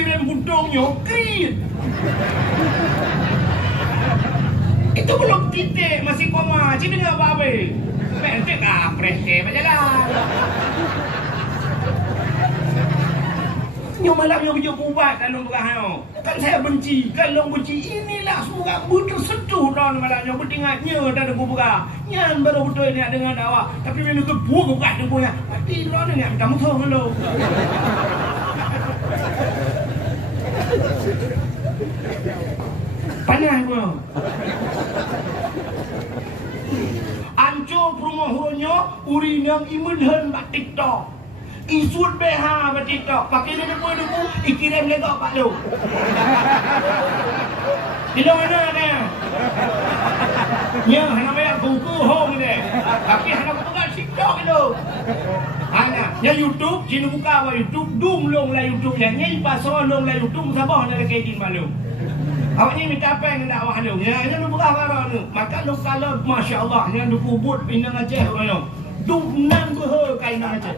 ubiran buntungnya krit. Itu belum titik, masih koma. Cik dengar apa-apa? Pentek lah, preste berjalan. Yang malam yang bijak buat dalam berahal. Kan saya benci, kalau benci inilah surah bertersetuh dalam malamnya berdingatnya dalam kubra. Yang baru betul ni dengan awak. Tapi bila ke buah bukan dia punya. Mati lah ni minta musuh dulu. Panas pun. Ancur rumah hurunya urin yang imunhan bak TikTok. Isut beha bak TikTok. Pakai dia depu-depu, ikirim legok pak lu. Di mana dia? Ya, hana bayar kuku home dia. Tapi hana buka TikTok itu. Hana, ya YouTube, sini buka apa YouTube, dum long lah YouTube yang nyai pasal long lah YouTube sabah nak kaitin malu. Awak ni minta apa yang nak awak lu? Ya, yang lu buka barang tu. Maka lu kalau masya-Allah yang lu kubut pinang Aceh orang. Dum nan behe kain Aceh.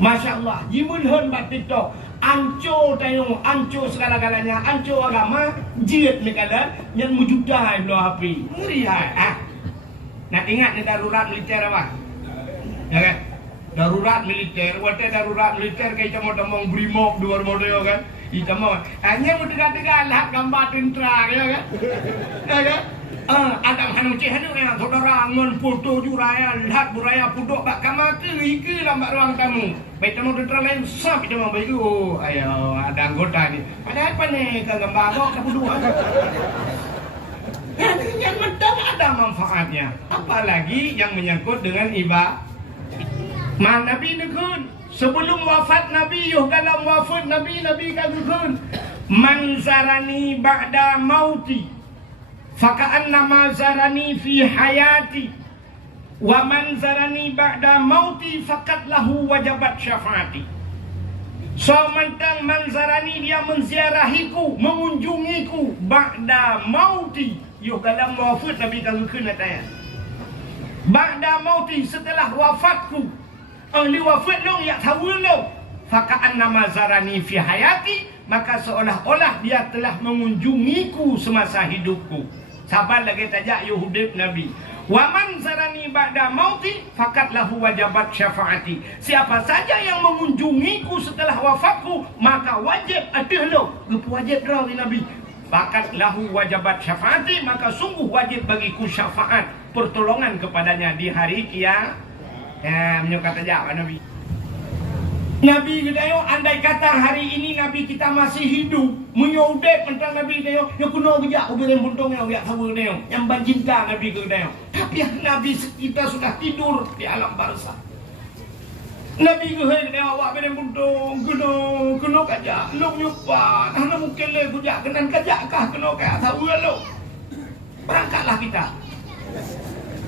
Masya-Allah, jimun hen bat TikTok. Ancur tayung, ancur segala-galanya, ancur agama, jihad negara yang mujudai belah api. Ngeri ah. Nak ingat ni darurat militer apa? Ya kan? Darurat militer, waktu darurat militer kayak cuma demong brimob dua model kan? Itu mah hanya mudah-mudahan lah gambar tentera ya kan? Ya kan? Adam hanu cih hanu yang saudara ngon foto juraya lihat buraya pudok bak kamar ke lambat ruang tamu. Baik tamu tentera lain sap itu mah baik oh ayo ada anggota ni. Padahal apa ni ke gambar kok ke pudok. Yang penting ada manfaatnya. Apalagi yang menyangkut dengan ibadah. Man Nabi nekun sebelum wafat Nabi yuh dalam wafat Nabi kagukun man zarani ba'da mauti faka'annama zarani fi hayati wa man zarani ba'da mauti fakat lahu wajabat syafaati. So mentang manzarani dia menziarahiku, mengunjungiku ba'da mauti yuh dalam wafat Nabi kagukun nataya ba'da mauti setelah wafatku. Ahli wafat long ya tahu long. Faka'an nama zarani fi hayati, maka seolah-olah dia telah mengunjungiku semasa hidupku. Sabar lagi tajak yuhudib Nabi. Wa man zarani ba'da mauti fakat lahu wajabat syafaati. Siapa saja yang mengunjungiku setelah wafatku, maka wajib aduh lo. Gepu wajib dah Nabi. Fakat lahu wajabat syafaati, maka sungguh wajib bagiku syafaat, pertolongan kepadanya di hari kiamat. Ya, menyukai tajak Nabi. Nabi kita yo, andai kata hari ini Nabi kita masih hidup, menyodep tentang Nabi kita yo, yang kuno kerja ubiran buntung yang tahu kita yo, yang bancinta Nabi kita yo. Tapi Nabi kita sudah tidur di alam barzah. Nabi kita yo, awak ubiran buntung, kuno kerja, lo nyupa, hana mungkin le kerja, kenan kerja kah kuno kah tahu lo. Berangkatlah kita.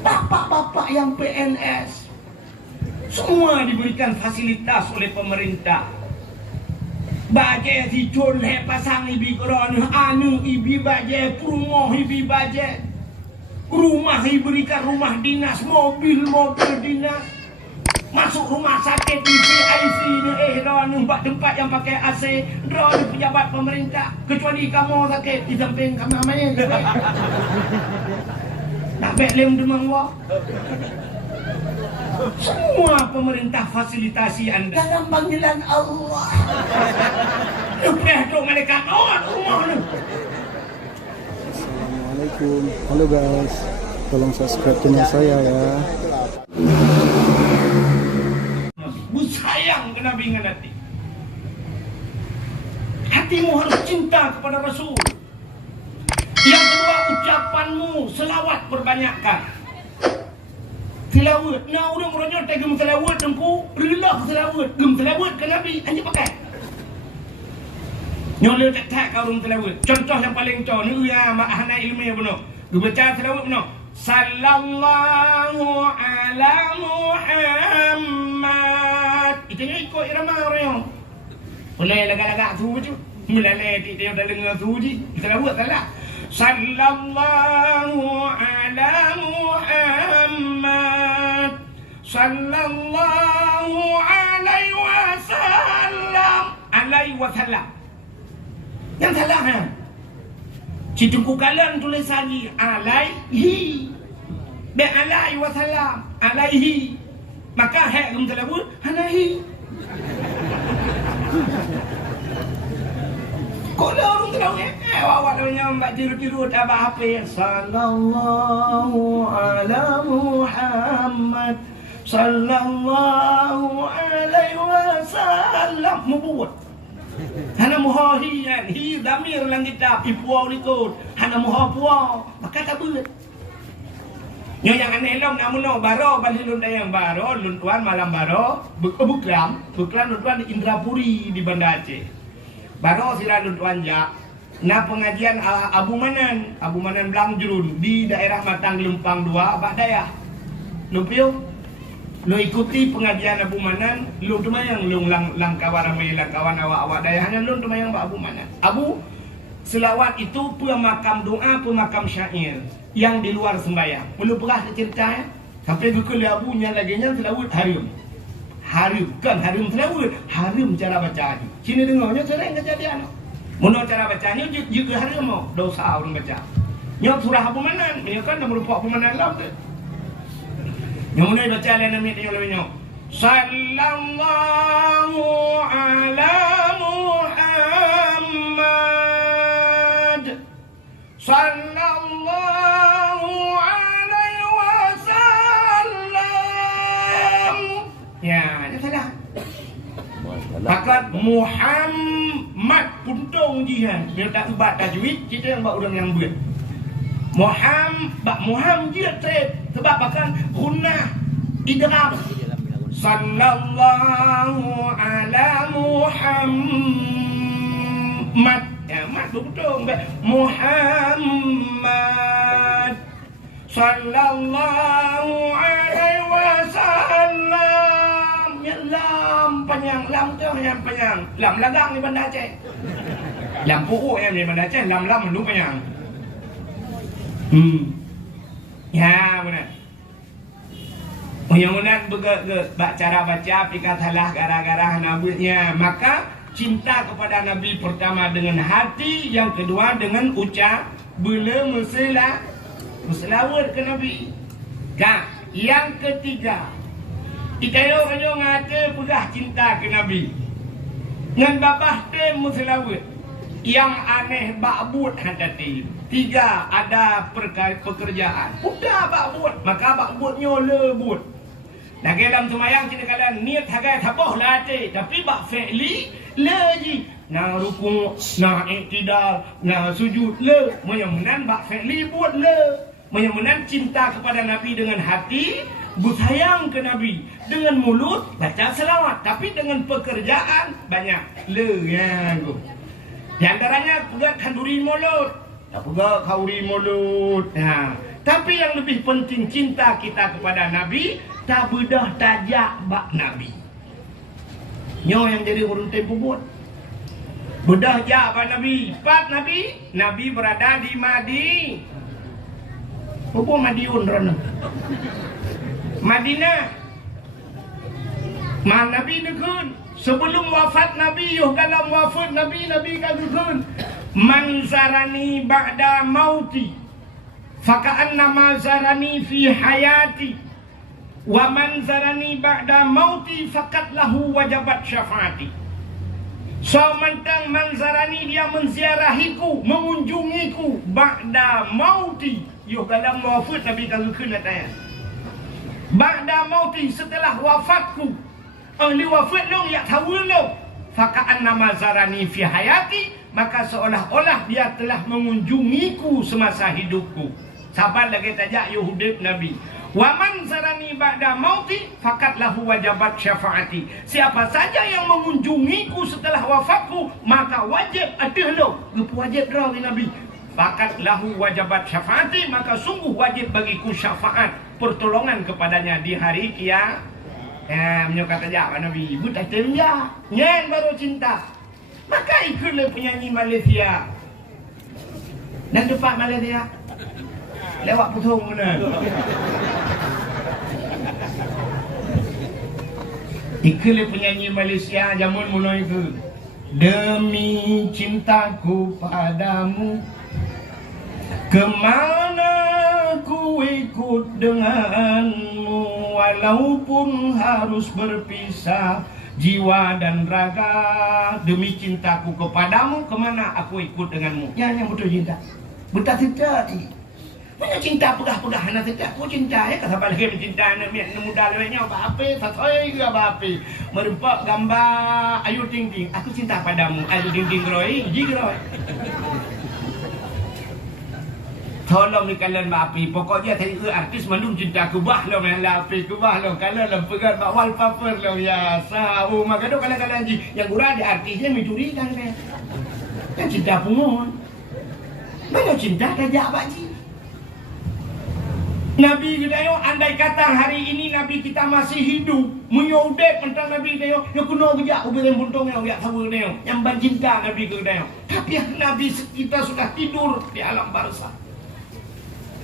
Bapak-bapak yang PNS semua diberikan fasilitas oleh pemerintah. Baje si colhe pasang ibi koron anu ibi baje rumah ibi baje. Rumah diberikan rumah dinas, mobil dinas. Masuk rumah sakit ICIC ni anu tempat yang pakai AC, drone pejabat pemerintah. Kecuali kamu sakit di samping kamar-kamarnya. Nak baik lem demang wah. Semua pemerintah fasilitasi anda dalam panggilan Allah. Lepas tu mereka kawan rumah ni. Assalamualaikum. Halo guys, tolong subscribe channel saya ya. Sayang ke Nabi dengan hati. Hatimu harus cinta kepada Rasul. Yang kedua, ucapanmu selawat perbanyakkan. Selawat, nah orang orangnya tak gem selawat tempu, rilah selawat, gem selawat ke Nabi, hanya pakai. Nyoleh tak kau orang selawat. Contoh yang paling contoh ni ya makna ilmiah benar. Dia baca selawat benar. Sallallahu ala Muhammad. Itu ni ikut irama orang. Boleh lagak-lagak tu je. Mulai dia dah dengar tu je. Selawat salah. Sallallahu ala Muhammad sallallahu alaihi wasallam. Yang salah ha. Citungku kalan tulisan ni alaihi. Be alaihi wasallam, alaihi. Maka hak rum telawud alaihi. Kalau orang telawud awak yang mbak tiru-tiru tak apa sallallahu ala Muhammad sallallahu alaihi wasallam mubuat. Hana muha hiyan hi damir lang kitab ipuaw likod hana muha puaw maka tabulat nyo yang aneh long namuno baro balilun dayang baro luntuan malam baro buklam luntuan di Indrapuri di Banda Aceh baro sira luntuan ja na pengajian Abu Manan Blangjrun di daerah Matang Lempang 2 Abah Dayah lumpio lo ikuti pengajian Abu Manan, lo tumayang lo langkawan awak dayahnya lo tumayang Abu Manan. Abu selawat itu pemakam doa, pemakam syair yang di luar sembahyang. Perlu perah cerita sampai gukul Abu nya lagi nya selawat harum. Harum kan harum selawat, harum cara baca. Sini dengarnya sering kejadian. Mun cara bacanya juga harum dosa orang baca. Nya surah Abu Manan, ya kan merupakan Abu Manan lam tu. Yang mana baca lain nama dia lebihnya. Sallallahu ala Muhammad. Sallallahu alaihi wasallam. Ya, itu salah. Pakat Muhammad puntung jihan. Dia tak ubat tajwid, kita yang buat orang yang buat. Muhammad dia trade sebab bahkan gunnah idgham sallallahu ala Muhammad ya mat betul Muhammad sallallahu alaihi wasallam ya lam panjang lam tu yang panjang lam lagang di Banda Aceh lam pokok yang di Banda Aceh lam lu panjang. Ya benar. Yang cara baca pikat salah gara-gara nabinya. Maka cinta kepada Nabi pertama dengan hati, yang kedua dengan ucap, bila selawat ke Nabi. Yang ketiga, ikayo ngate pegah cinta ke Nabi. Ngan babah te selawat. Yang aneh bakbut hadati. 3 ada pekerjaan. Udah bakbut, maka bakbutnya lebut. Dah dalam semayang kita kalian niat hagai taboh latih, tapi bak fi'li lagi. Na ruku, na iktidal, na sujud le. Menyamanan bak fi'li buat le. Menyamanan cinta kepada Nabi dengan hati, bersayang ke Nabi dengan mulut baca selawat, tapi dengan pekerjaan banyak le ya go. Di antaranya pegat kanduri mulut, pegat kauri mulut. Nah, tapi yang lebih penting cinta kita kepada Nabi, tak bedah tajak bak Nabi. Nyo yang jadi urun tempo buat. Bedah jak bak Nabi. Pat Nabi berada di Madi. Apa Madiun rana? Madinah. Man Nabi nekun. Sebelum wafat Nabi, dalam wafat Nabi katakan, man zarani ba'da mauti, faka'anna ma zarani fi hayati, wa man zarani ba'da mauti, fakat lahu wajabat syafaati. So mentang man zarani, dia menziarahiku, mengunjungiku, ba'da mauti, dalam wafat Nabi katakan katanya. Ba'da mauti, setelah wafatku. Ahli wafat long ya tahu long. Faka'an nama zarani fi hayati, maka seolah-olah dia telah mengunjungiku semasa hidupku. Sabar lagi tajak yuhudib Nabi. Wa man zarani ba'da mauti fakat lahu wajabat syafaati. Siapa saja yang mengunjungiku setelah wafatku, maka wajib adeh lo. Wajib draw Nabi. Fakat lahu wajabat syafaati, maka sungguh wajib bagiku syafaat, pertolongan kepadanya di hari kiamat. Menyokata jawab Nabi, ibu tak ceria, nyen baru cinta. Maka ikutlah penyanyi Malaysia. Dan depan Malaysia lewat putung mana. Ikutlah penyanyi Malaysia zaman mula itu. demi cintaku padamu, kemana ku ikut denganmu, walaupun harus berpisah jiwa dan raga. Demi cintaku kepadamu, kemana aku ikut denganmu. Ya, yang betul cinta. Betul tidak. Mana cinta pedah-pedah anak tidak. Ku cinta ya, kata balik mencinta anak miak muda lewatnya apa-apa, satoi ke apa-apa. Merempak gambar Ayu Ting Ting. Aku cinta padamu. Ayu Ting Ting Roy, Jigroy. Tolong ni kalian api. Pokoknya saya artis mandung cinta ku bah lo main api ku bah lo. Kalian lah pegang bak wallpaper lo ya. Sahu maka do kalian yang gurah di artisnya mencurikan kan. Kan cinta pungun. Mana cinta tajak baji. Nabi kita yo, andai kata hari ini Nabi kita masih hidup, menyodek tentang Nabi kita yo, yang kuno kerja ubin buntung yang enggak tahu dia, yang cinta Nabi kita yo. Tapi Nabi kita sudah tidur di alam barzah.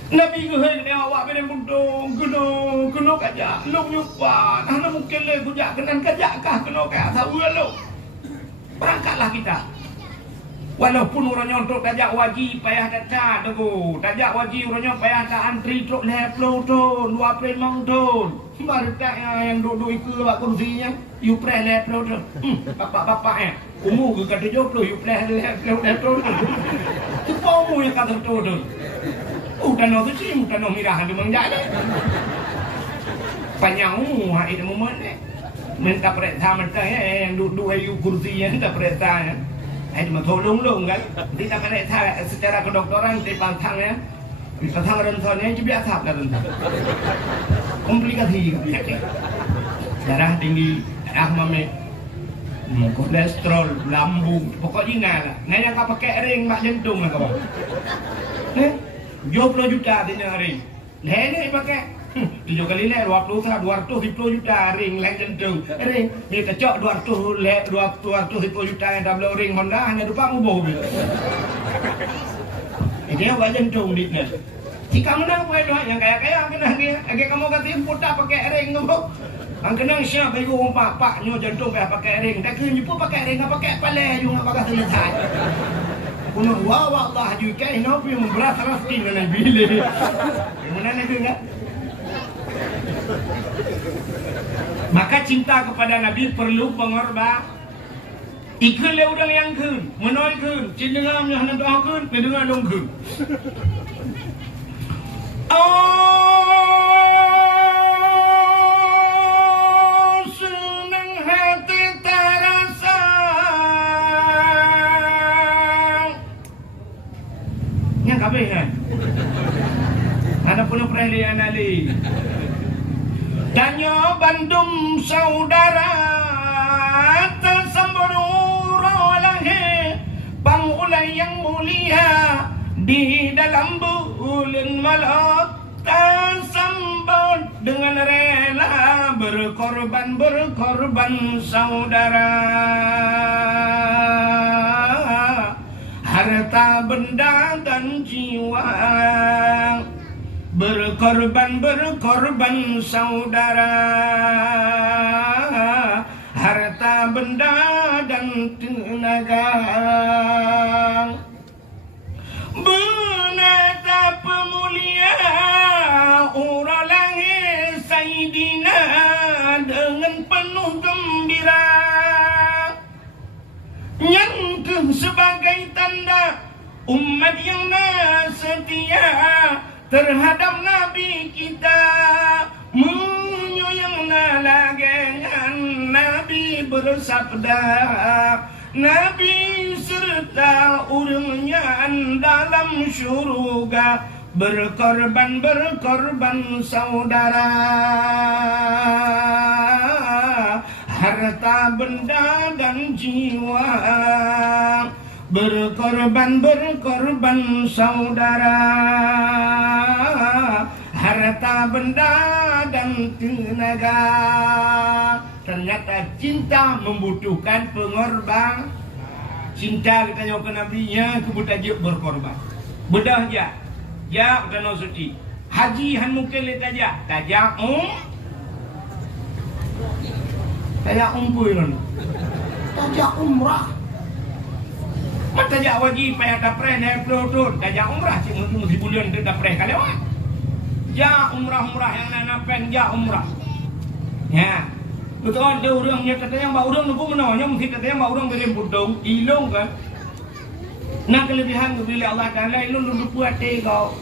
Nabi kita yo awak ubin buntung, kuno kerja, lu nyupan, hana mungkin le kerja kenan kerja kah kuno kah tahu lo. Berangkatlah kita. Walaupun orangnya untuk tajak wajib payah datang tu, tajak wajib orangnya payah tak antri truk leplo tu, 2 memang tu. Mereka yang duduk ikut bak kursinya, you play leplo tu. Bapak-bapak umur ke kata 70, you play leplo tu. Tu umur yang kata tu tu. Tanah tu sih, tanah mirahan tu mengjadi. Panjang umur itu moment ni. Minta periksa mereka yang duduk ayu kursinya, minta periksa. Cuma tolong kan. Kita periksa secara kedokteran di pantangnya. Di pantang rentannya juga biasa lah rentan. Komplikasi penyakit. Darah tinggi, darah mame, kolesterol, lambung, pokoknya lah. Nah yang kau pakai ring mak jantung lah kau. 20 juta dia ring. Nah ini pakai 7 kali le 210 juta ring lain jantung. Ring ni kecok 210 juta yang double ring Honda hanya lupa mubuh. Ini apa jantung ditnya. Jika menang boleh doa yang kaya-kaya kena dia. Agak kamu kata putar pakai ring kamu. Ang kenang siya bayu pak nyo jantung kaya pakai ring. Tak kena jumpa pakai ring pakai pale yung apakah selesai. Kuno wa Allah juga ini apa yang berat raskin dengan bile. Mana ni enggak? Maka cinta kepada Nabi perlu pengorban. Ikut le udang yang kun, menoi kun, cindengang yang hendak doa kun, mendengar dong kun. Oh, senang hati terasa. Yang kabeh kan? Ada pun perayaan Ali. Tanya Bandung saudara tersemburu lahir pangulai yang mulia di dalam bulan malam tersambut dengan rela berkorban saudara, harta benda dan jiwa. Berkorban saudara, harta benda dan tenaga. Betapa mulia orang langit Sayyidina dengan penuh gembira, nyangkut sebagai tanda umat yang setia terhadap Nabi kita, menyayang lagengan Nabi bersabda, Nabi serta urangnya dalam syurga berkorban saudara, harta benda dan jiwa. Berkorban saudara, harta benda dan tenaga. Ternyata cinta membutuhkan pengorban. Cinta kita nyawa ke Nabi-nya kebutuhan berkorban. Bedah ya udah suci. Haji han mungkin le tajak tajak pun tajak umrah. Mata jak wajib payah dapre naik pelutut. Dajak umrah cik mesti bulan tu dapre kan lewat. Ja umrah yang nanapen ja umrah. Ya. Betul ada orang yang kata yang bau orang tu menanya mesti kata yang bau orang beri putung ilung kan. Nak kelebihan bila Allah Taala ilung lupa hati kau.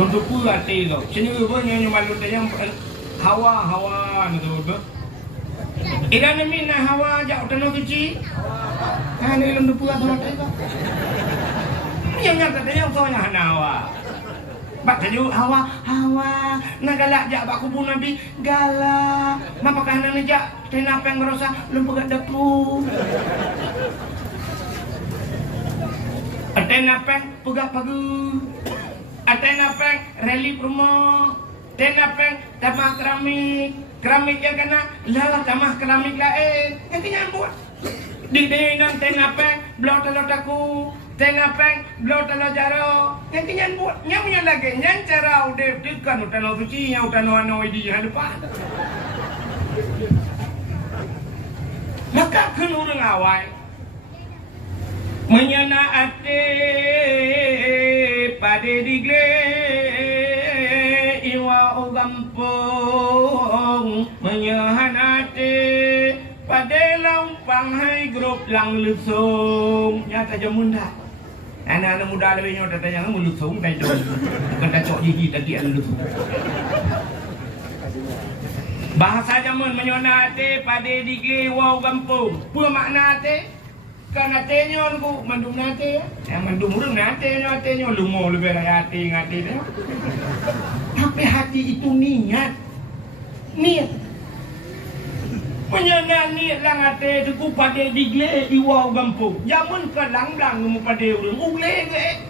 Lupa hati kau. Sini pun yang malu yang hawa tu. Ira ni na hawa jak tanah suci. Ni lem lupa hati kau. Yang kata yang kau yang hawa. Bak tajuk hawa nak galak jak bak kubur Nabi galak mapakah nak jak tenap yang merasa lupa kat depu tenap yang pegak pagu tenap yang rally promo tenap yang tamah keramik yang kena lah tamah keramik lain yang kenyan buat di dengan tenap yang blok aku tenapeng blow tanah jaro yang kenyan buat yang punya lagi yang cara udah tekan tanah suci yang tanah anu di depan maka kun urang awai menyana ate pade digle iwa ugampung menyahan ate pade lampang hai grup lang lusung nyata jamun dah. Anak-anak muda lebih nyoda tanya kamu lusung dah itu bukan dah cok gigi tadi ada lusung. Bahasa zaman menyona ate pade digli wow gampung. Apa makna ate? Kan ate nyon ku mandum nate ya. Yang mandum urang nate nyon lumo lebih raya ate ngate dia. Tapi hati itu niat. Menyana niat lang ate ku pade digle iwau gampung. Jamun ke lang-lang mu pade urang ugle ge.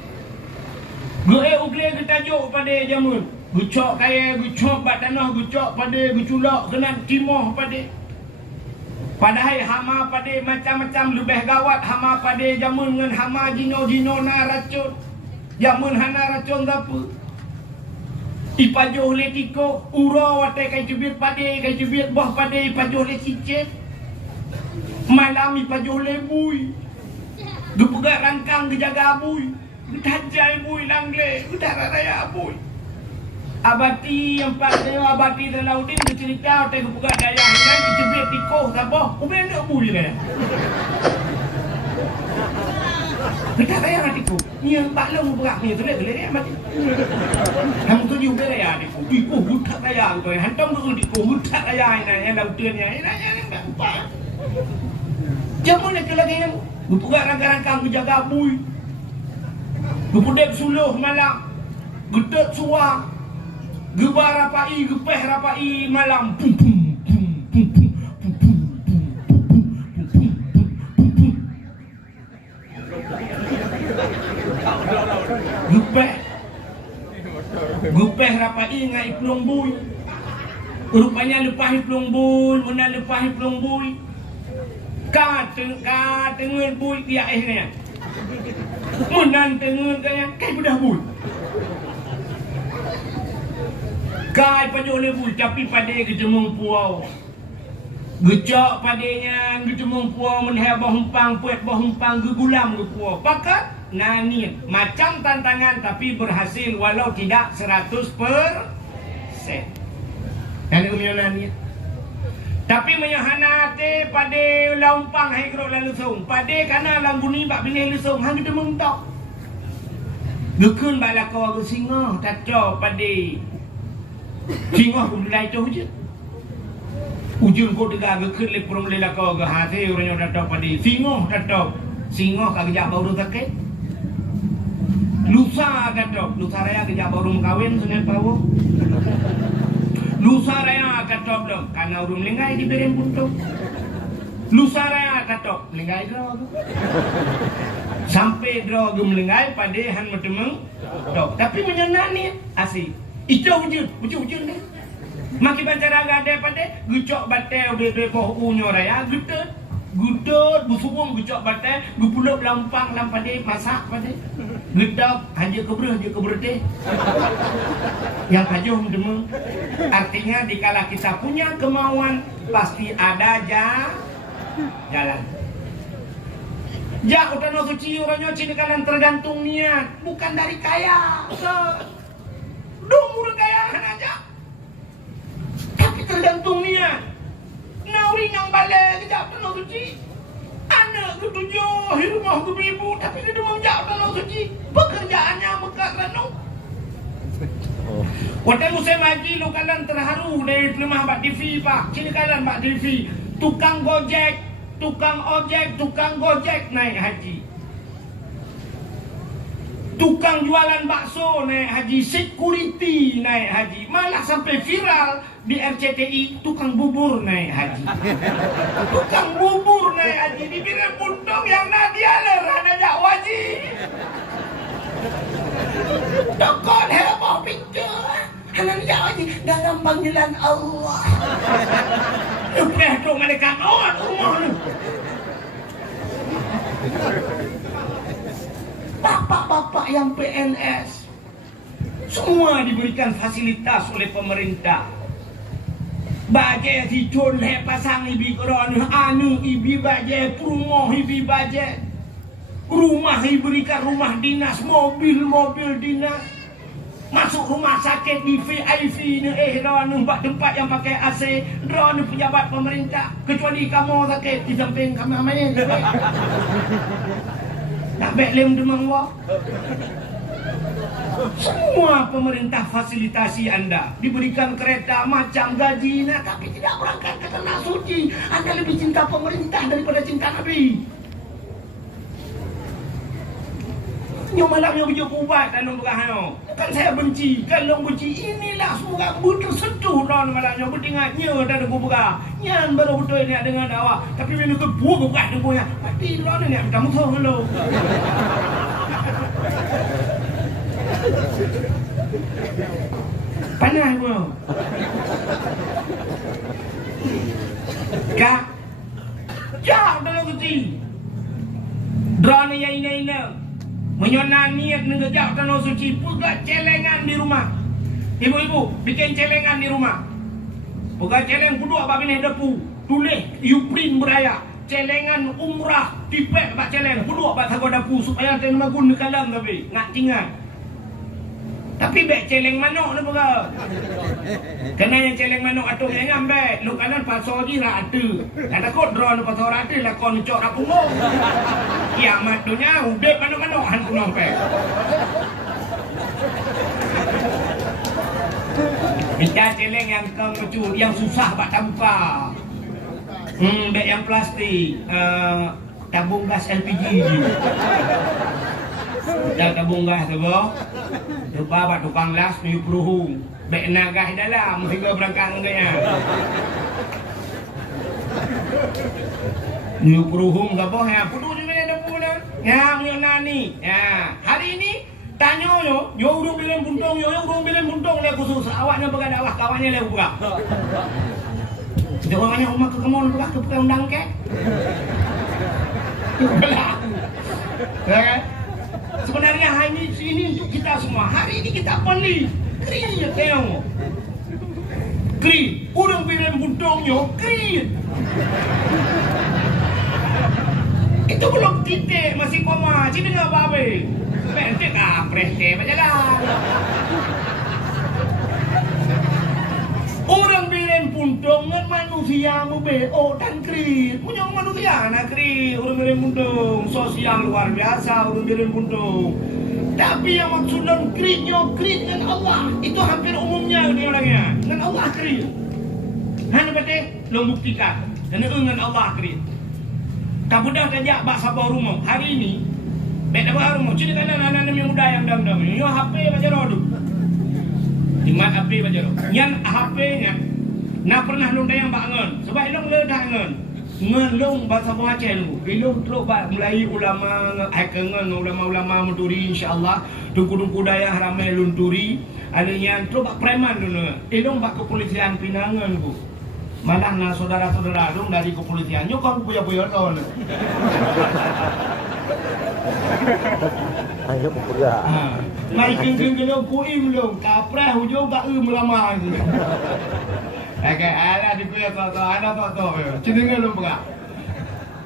Ge ugle ke tajuk pade jamun. Gucok kaya gucok bat tanah gucok pade guculak kena timoh pade. Padahal hama pade macam-macam lebih gawat hama pade jamun dengan hama jino na racun. Jamun hana racun apa? Ipajuh le tiko uro wate kai jubit pade kai jubit boh pade ipajuh le cicit malam ipajuh le bui gepegak rangkang gejaga bui getajai bui langle udara raya bui abati yang pade abati dan laudin bercerita te gepegak daya hilang jubit tiko saboh uben nak bui le kita kaya hatiku ni yang baklong berak ni tu le mati kamu tu juga kaya hatiku iku budak kaya tu hantam tu hatiku budak kaya ini yang lautiannya ini yang apa jamu nak lagi yang buka rangka-rangka menjaga bui gepudek suluh malam gedek suar gebar rapai gepeh rapai malam pum pum Gupeh rapai ngai pelung bui. Rupanya lepas pelung bui, mana lepas pelung bui. Ka tengah bui dia ni. Menan tengah kaya kai budah bui. Kai pajole bui tapi pade kejemung puau. Gecok padenya kejemung puau menhe bahumpang puet bahumpang gegulam ge puau. Pakat nani macam tantangan tapi berhasil walau tidak 100%. Kan nani. Tapi menyahana te pade laumpang hai gro lalu sung. Pade kana lambuni bak bini lusung hang kita mentok. Gekun bak lakau ke singa taco pade. Singa pun lai tu je. Ujung ko dega gekun le prong le lakau ke hate orang tato pade. Singa tato. Singa ka gejak baru sakit. Lusa katok, lusa raya kerja baru kawin senin pawo. Lusa raya katok dong, karena urung linggai diberi puntung. Lusa raya katok, linggai draw. Sampai draw gum linggai pada han metemeng. Dok, tapi menyenani asih. Ijo wujud ni. Maki bancara gade pada gucok bate bebe boh unyo raya gudut. Gudut busubung gucok bate, gupuluk lampang lampade masak pada. Gedap haja kebreh deh. Yang hajuh demeng. Artinya dikala kita punya kemauan pasti ada jalan. Ya udah no suci orangnya cini kalian tergantung niat, bukan dari kaya. Dong udah kayaan aja. Tapi tergantung niat. Nauri yang balik kejap no suci. Anak itu jauh di rumah tu ibu, tapi dia demam jauh no suci. Pekerjaannya bekas renung. Waktu musim haji lo kalian terharu dari rumah Mbak TV pak. Cini kalian Mbak TV, tukang gojek, tukang ojek, tukang gojek naik haji. Tukang jualan bakso naik haji, security naik haji, malah sampai viral di RCTI tukang bubur naik haji. Tukang bubur naik haji di Biren Puntong yang Nadia lerah aja wajib. Tokon heboh picture. Hanan wajib dalam panggilan Allah. Udah dong mereka kawan rumah lu. Bapak-bapak yang PNS semua diberikan fasilitas oleh pemerintah. Baje hijau le pasang ibi koron anu ibi baje rumah ibi baje. Rumah diberikan rumah dinas, mobil dinas. Masuk rumah sakit di VIP ni mbak tempat yang pakai AC, drone pejabat pemerintah. Kecuali kamu sakit di samping kamu main. Tak baik lem demang wah. Semua pemerintah fasilitasi anda, diberikan kereta macam gaji, nah, tapi tidak berangkat ke tanah suci. Anda lebih cinta pemerintah daripada cinta Nabi. Yang malam yang bijak ubat dan berahano. Kan saya benci, kalau benci inilah semua betul sentuh dan malamnya berdingatnya dan berah. Nyan baru betul ni dengan awak. Tapi bila ke buah berah dengonya. Mati lawan ni kita musuh dulu. Panas gua. Kak. Jauh dalam kecil. Drone yang ini. Menyona niat negejak tanah suci, buka celengan di rumah. Ibu-ibu, bikin celengan di rumah. Buka celeng kedua bab ini depu, tulis Uprin beraya. Celengan umrah tipek bak celeng kedua bak tago depu supaya ten magun kalam tapi ngak tingat. Tapi bek celeng manok ni buka. Kena yang celeng manok atuk yang nyambe, lu kanan pasal di rada. Ada kod drone pasal rada lah kon cok rapungong. Kiamat dunia udah manok-manok hantu nampak. Minta celeng yang kemecut, yang susah bak tanpa. Bek yang plastik, tabung gas LPG. Dah tabung gas tu boh. Lupa bak tukang las ni peruhung. Bek nagas dalam sehingga berangkat enggaknya. Ni peruhung ke boh ya. Peruh ni mana depu dah. Ya nani. Ya, hari ini tanya yo urung bilang buntung yo urung bilang buntung le khusus awaknya berdakwah kawannya le buka. Dia orangnya umat ke kemon buka ke undang ke. Belah. Ya. Sebenarnya hari ini untuk kita semua. Hari ini kita beli kri tengok. Kri, urang bilang buntongnya kri. Itu belum titik, masih koma. Cik dengar apa-apa? Pentek apres ke berjalan. Orang bilang buntong dengan manusia mubeo dan kri. Punya manusia nak kri. Orang bilang buntong sosial luar biasa. Orang bilang buntong. Tapi yang maksudnya kri dengan Allah itu hampir umumnya dia orangnya. Dengan Allah kri. Hanya betul lo buktikan. Dengan Allah kri. Tak mudah saja bak sabar rumah. Hari ini beda baru rumah. Cina kan anak-anak yang muda yang dam-dam. Yo HP baca rodu. Imat HP baca rodu. Yang HP-nya nak pernah nunda yang bangun. Sebab ilong ledah ngen. Ngelong bahasa Aceh lu. Ilong terus mulai ulama hakengan ulama-ulama menturi insya-Allah. Dungku-dungku dayah ramai lunturi. Adanya terus bak preman dulu. Ilong bak kepolisian Pinangan bu. Malah na saudara-saudara dong dari kepolisian nyokong buya-buya tahun. Ayo punya. Mai keng-keng lo kuim lo, kaprah hujung tak melama gitu. Oke, ada di kuya toto, ada toto. Cenderung lo buka.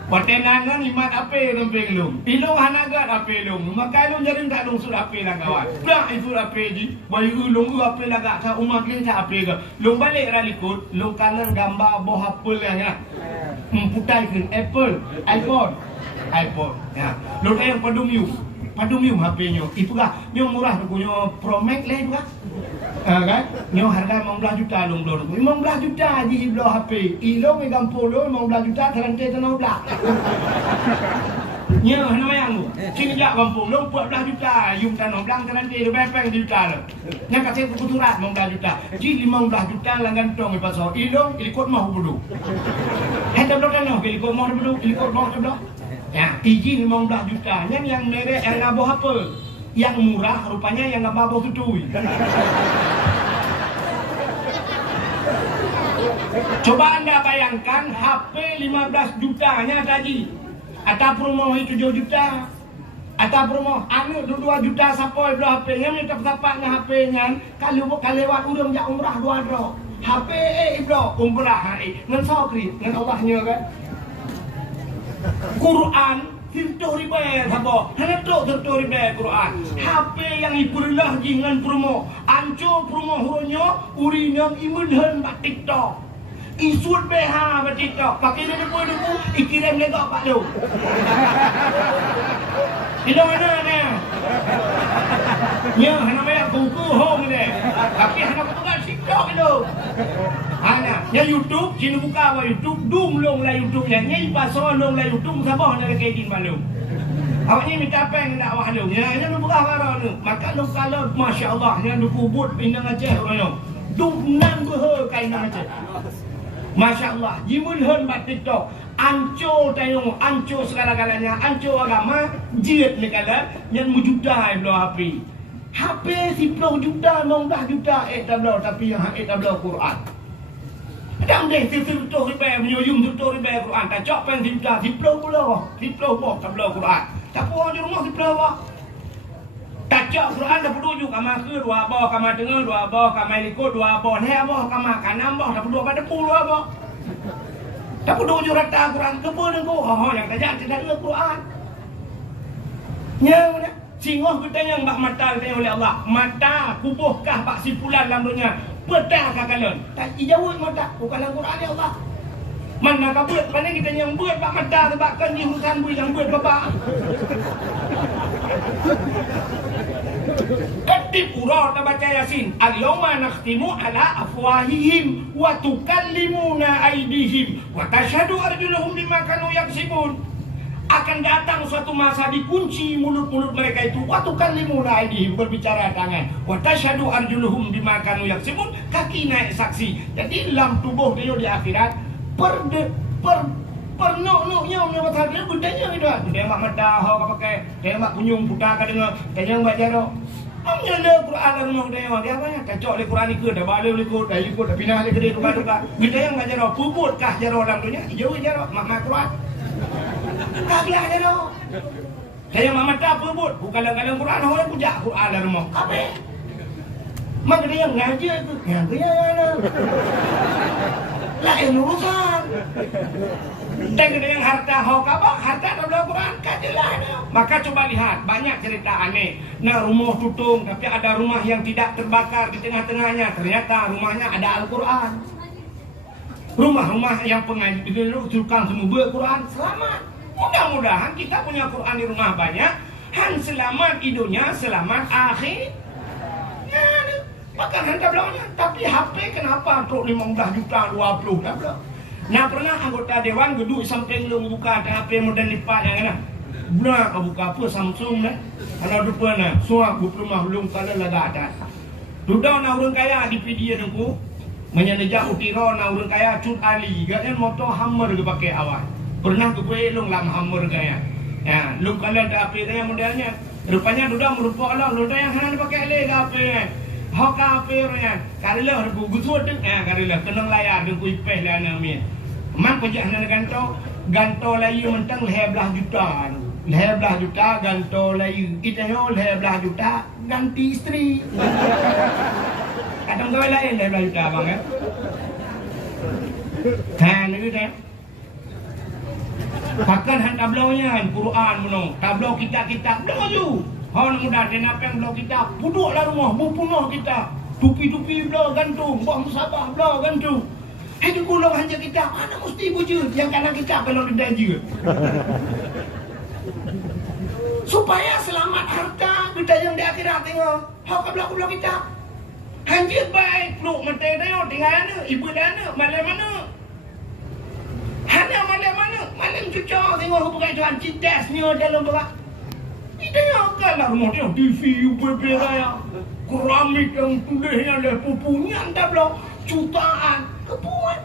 Patenan kan imat apa rempeng lung. Ilung hanagat apa lung. Maka lung jaring tak lung sudah apa lah kawan. Dah itu apa ji. Bayu lung apa lah gak ka umat kita apa ke. Lung balik ralikut, lung kanan gambar boh apa lah ya. Putai ke Apple, iPhone. Ya. Lung yang Padum HP nyo. Itu kah nyo murah punya Pro Max lah itu kah? Kan? Nyo harga 15 juta lung blor. 15 juta je blor HP. Ilong me gampol 15 juta terangkai tanah blak. Nyo hana mayang tu. Sini jak gampol 14 juta. Yung tanah blak terangkai de bepeng juta lo. Nya kata kuturat 15 juta. Ji 15 juta langgan tong pasal. Ilong ikut mau bodoh. Hendak blok tanah ikut mau bodoh, ikut mau bodoh. Ya, izin 15 juta. Yang merek yang ngaboh apa? Yang murah rupanya yang ngaboh tutui. Coba anda bayangkan HP 15 jutanya tadi. Atau promo 7 juta. Atau promo anu 2 juta sapoi bro HP-nya minta sapaknya HP-nya. Kalau lewat urang jak umrah 2 dro. HP bro umrah ngan sokri ngan Allahnya kan. Quran Tirto riba sabo. Hana tok tirto riba Quran. HP yang ipurillah jingan promo. Anco promo huronyo urinyang imunhan bak TikTok. Isut BH bak TikTok. Pakai dia pun aku ikirim legak pak lu. Di mana ni? Nya hana maya kuku hong ni. Tapi hana betul TikTok itu. Hana, ya YouTube, sini buka apa YouTube, dum long lah YouTube nya, nyai pasal long lah YouTube, sabah nak kaidin malu. Awak ni minta apa yang nak awak lu? Ya, lu buka barang lu. Maka lu kalau masya-Allah, nya lu kubut pinang Aceh orang. Dum nan go kain nang Aceh. Masya-Allah, jimun hen bat TikTok. Anco tayong, anco segala-galanya, anco agama, jiat ni kala, yang mujudah belum HP. HP 10 juta, 15 juta, tapi yang tablo Quran. Đang để từ tôi cái bè nhiều dùng từ tôi cái bè của anh ta chọn bên thịt là thịt lâu bỏ tập lâu của anh ta po cho nó thịt lâu ta chọn của anh là perlu juga sama ke 2 bo sama tengah 2 bo sama likut 2 bo le bo sama kanan bo tak perlu pada 10 bo tak perlu juga rata Quran ke boleh go yang tajak tidak ada Quran nya singoh kita yang bak mata oleh Allah mata kubuhkah bak sipulan lamanya Bedah kakalan. Tak ijawut mata. Bukan Al-Quran ya Allah. Mana kau buat? Mana kita yang buat bak mata sebabkan ni hutan bui yang buat bapak. Ketip urah tak baca Yasin. Al-yawma nakhtimu ala afwahihim wa tukallimuna aydihim wa tashhadu arjuluhum bima kanu yaksibun. Akan datang suatu masa dikunci mulut-mulut mereka itu waktu kalimuna aidihim berbicara tangan wa tashhadu arjuluhum bima kanu yaksibun kaki naik saksi. Jadi dalam tubuh dia di akhirat nok-noknya menyebut dia budaya itu dia mak medah ho pakai dia mak kunyung putar ka dengar dia baca ro amnya le Quran rumah dia apa ya kacok le Quran ikut dah balik ikut dah ikut dah pindah le gede duka kita yang baca ro puput kah jaro orang dunia jauh jaro mak Quran kagak ada lo. Saya mama tak apa buat. Bukan kadang Quran orang puja Quran dalam rumah. Apa? Mak dia yang ngaji tu. Yang dia ada. Lah yang urusan. Dan dia yang harta hok apa? Harta dalam Quran kajilah. Maka coba lihat banyak cerita aneh. Nah rumah tutung tapi ada rumah yang tidak terbakar di tengah-tengahnya. Ternyata rumahnya ada Al-Quran. Rumah-rumah yang pengaji dulu tukang semua Quran selamat. Mudah-mudahan kita punya Quran di rumah banyak. Han selamat hidupnya, selamat akhir. Bahkan hantar belakangnya. Tapi HP kenapa untuk 15 juta, 20 dah belakang. Nah pernah anggota dewan geduk samping lu buka HP model lipat yang mana. Benar kau buka apa Samsung dah. Kalau lupa nah, suah aku rumah belum kalau laga ada. Duda na urang kaya di video aku. Menyanejak utiro na urang kaya cut ali. Gaknya motor Hummer ke pakai awal. Pernah tu gue long lam Hummer gaya. Ya, lu kalau ada apa yang modelnya. Rupanya duda merupakan Allah, duda yang hanya pakai le apa. Hok apa ya. Karilah aku gusut ya, karilah kenang layar aku ipeh lah namin. Man pejak hana ganto layu mentang 11 juta. 11 juta ganto layu. Itanya 11 juta ganti isteri. Kadang gawe lain 11 juta bang ya. Kan itu dah. Pakan han tablonya Quran menong. Tablo kita belum maju. Hon muda kenapa belau kita puduklah rumah bupunuh kita. Tupi-tupi belau gantung, bang sabah belau gantung. Itu gulung hanya kita mana mesti wujud yang kanan kita kalau tidak je. Supaya selamat harta kita yang di akhirat tengok. Hak belau kita. Hanjir baik peluk mata dia tinggal mana ibu dia mana mana. Hanya malam cucuk tengok hubungan Tuhan cintasnya dalam berak. Itu yang kalah rumah dia TV UPP raya. Keramik yang tulisnya ada pupunya anda belum jutaan kepuan.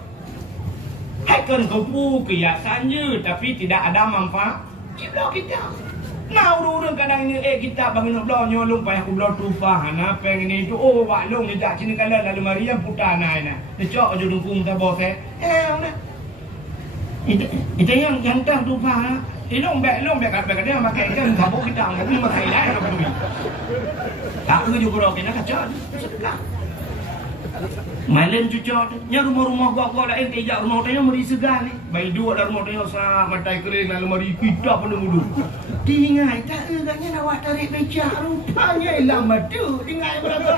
Hakan kepu kiasannya tapi tidak ada manfaat. Ciplau kita. Nah urang kadang ni kita bangun belau nyolong payah aku belau tufah na peng ini tu oh waklong ni tak sini kala lalu Maria putar naik na. Decok aja dukung tak bos udah. Itu yang tak tufah. Long bek kat dia makan kan sabuk kita tapi makan lain apa tu. Tak ke juga kena kacau. Sedekah. Malam cucuk nya rumah-rumah gua lain tejak rumah tanya meri segan ni. Bai dua dalam rumah tanya sa matai kering lalu meri kita pun dulu. Tingai tak agaknya nak tarik becak rupanya lama tu tingai berapa.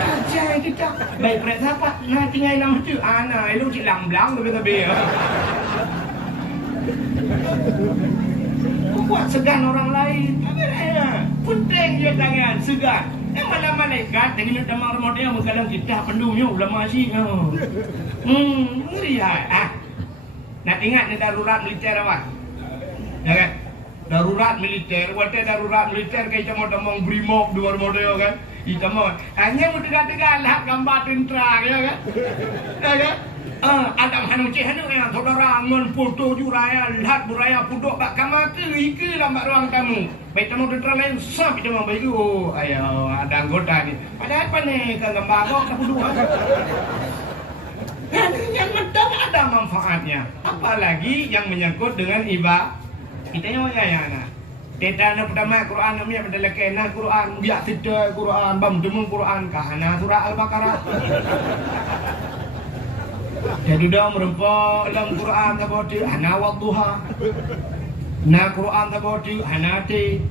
Kacai kita. Baik berat siapa? Nah tingai lama tu. Ana lu cik lam-lam lebih-lebih. Buat segan orang lain. Penting dia tangan segan. Malam malaikat dengan tamang remote yang kadang kita pendunya ulama sih. Ngeri ah. Nak ingat ni darurat militer awak. Ya kan? Darurat militer, darurat militer kayak camon-camon brimob dua remote kan. Itamon. Hanya mudah-mudahan lah gambar tentera ya kan. Ya kan? Adam hanu cik hanu yang saudara ngon foto juraya lihat buraya puduk bak kamati iki lambat ruang tamu. Baik tamu tentera lain sap itu mau bagi oh ayo ada anggota ni. Padahal apa ni ke gambar kok tak puduk. Yang medang ada manfaatnya. Apalagi yang menyangkut dengan ibadah. Kita yang ya anak. Kita nak pertama Quran namanya pada lekena Quran biak tidak Quran bam demung Quran kahana surah Al-Baqarah. Jadi dah merempak dalam Quran tak boleh hana wadduha. Na Quran tak boleh hanati.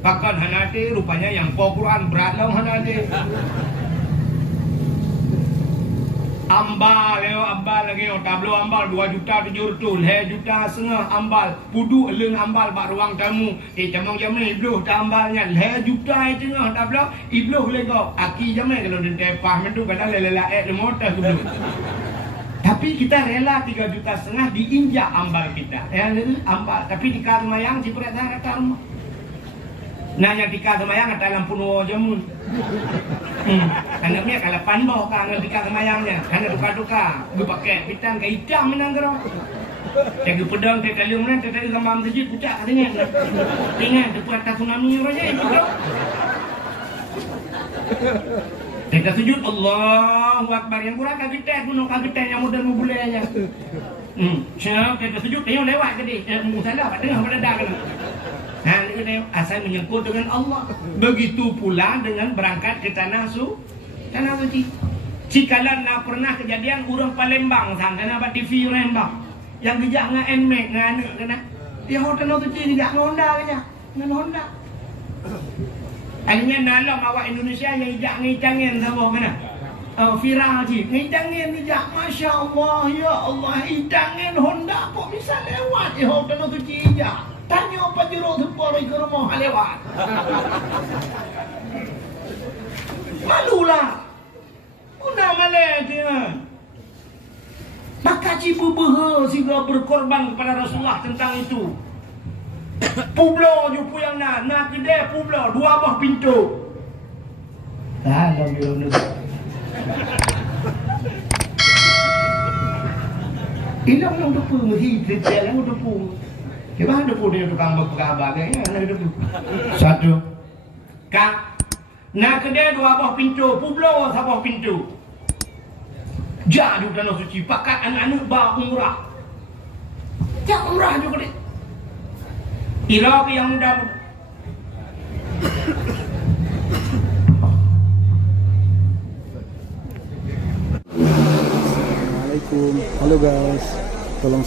Bahkan hanati rupanya yang po Quran berat dalam hanati. Ambal lagi tablo ambal 2 juta 700 2 juta setengah ambal pudu leng ambal bak ruang tamu camang jamai ibluh tak ambalnya 2 juta setengah tablo ibluh lego aki jamai kalau dentepah mendu kadang lelelaek motor tu. Tapi kita rela 3 juta setengah diinjak ambal kita. Ambal. Tapi di Karmayang cipret dah kata rumah. Nanya di Karmayang ada lampu nuo jamun. Anaknya kalau pandoh kan di Karmayangnya. Karena duka-duka. Gue pakai pitan ke hitam menang gerong. Jaga pedang ke kalium nanti tadi gambar masjid pucak katanya. Ingat depan tsunami aja itu. Kita sujud Allahu Akbar yang kurang kagetan gunung kagetan yang mudah membulainya. Siapa kita sujud tengok lewat ke dia. Musalah tengah pada dah kan. Nah, ini asal menyangkut dengan Allah. Begitu pula dengan berangkat ke tanah suci. Cikalan nak pernah kejadian orang Palembang sana dapat TV Palembang. Yang gejak dengan NMAX dengan anak kena. Dia hotel suci gejak dengan Honda kena. Dengan Honda. Akhirnya dalam awak Indonesia yang ijak ngicangin sama mana? Viral je. Ngicangin ijak. Masya Allah. Ya Allah. Ijangin Honda kok bisa lewat. Hotel suci ijak. Tanya apa jeruk tempur ke rumah lewat. Malulah. Una malai dia. Maka cipu beha sehingga berkorban kepada Rasulullah tentang itu. Publo jupu yang nak kedai publo 2 buah pintu. Dalam dia Ilang nang depu mesti detail yang depu. Gimana depu dia tukang berkabar dia nak depu. Satu. Kak nak kedai 2 buah pintu, publo 1 buah pintu. Jadi tanah suci pakat anak-anak ba umrah. Jak umrah juga dia. Iraq yang muda. Assalamualaikum. Halo guys. Tolong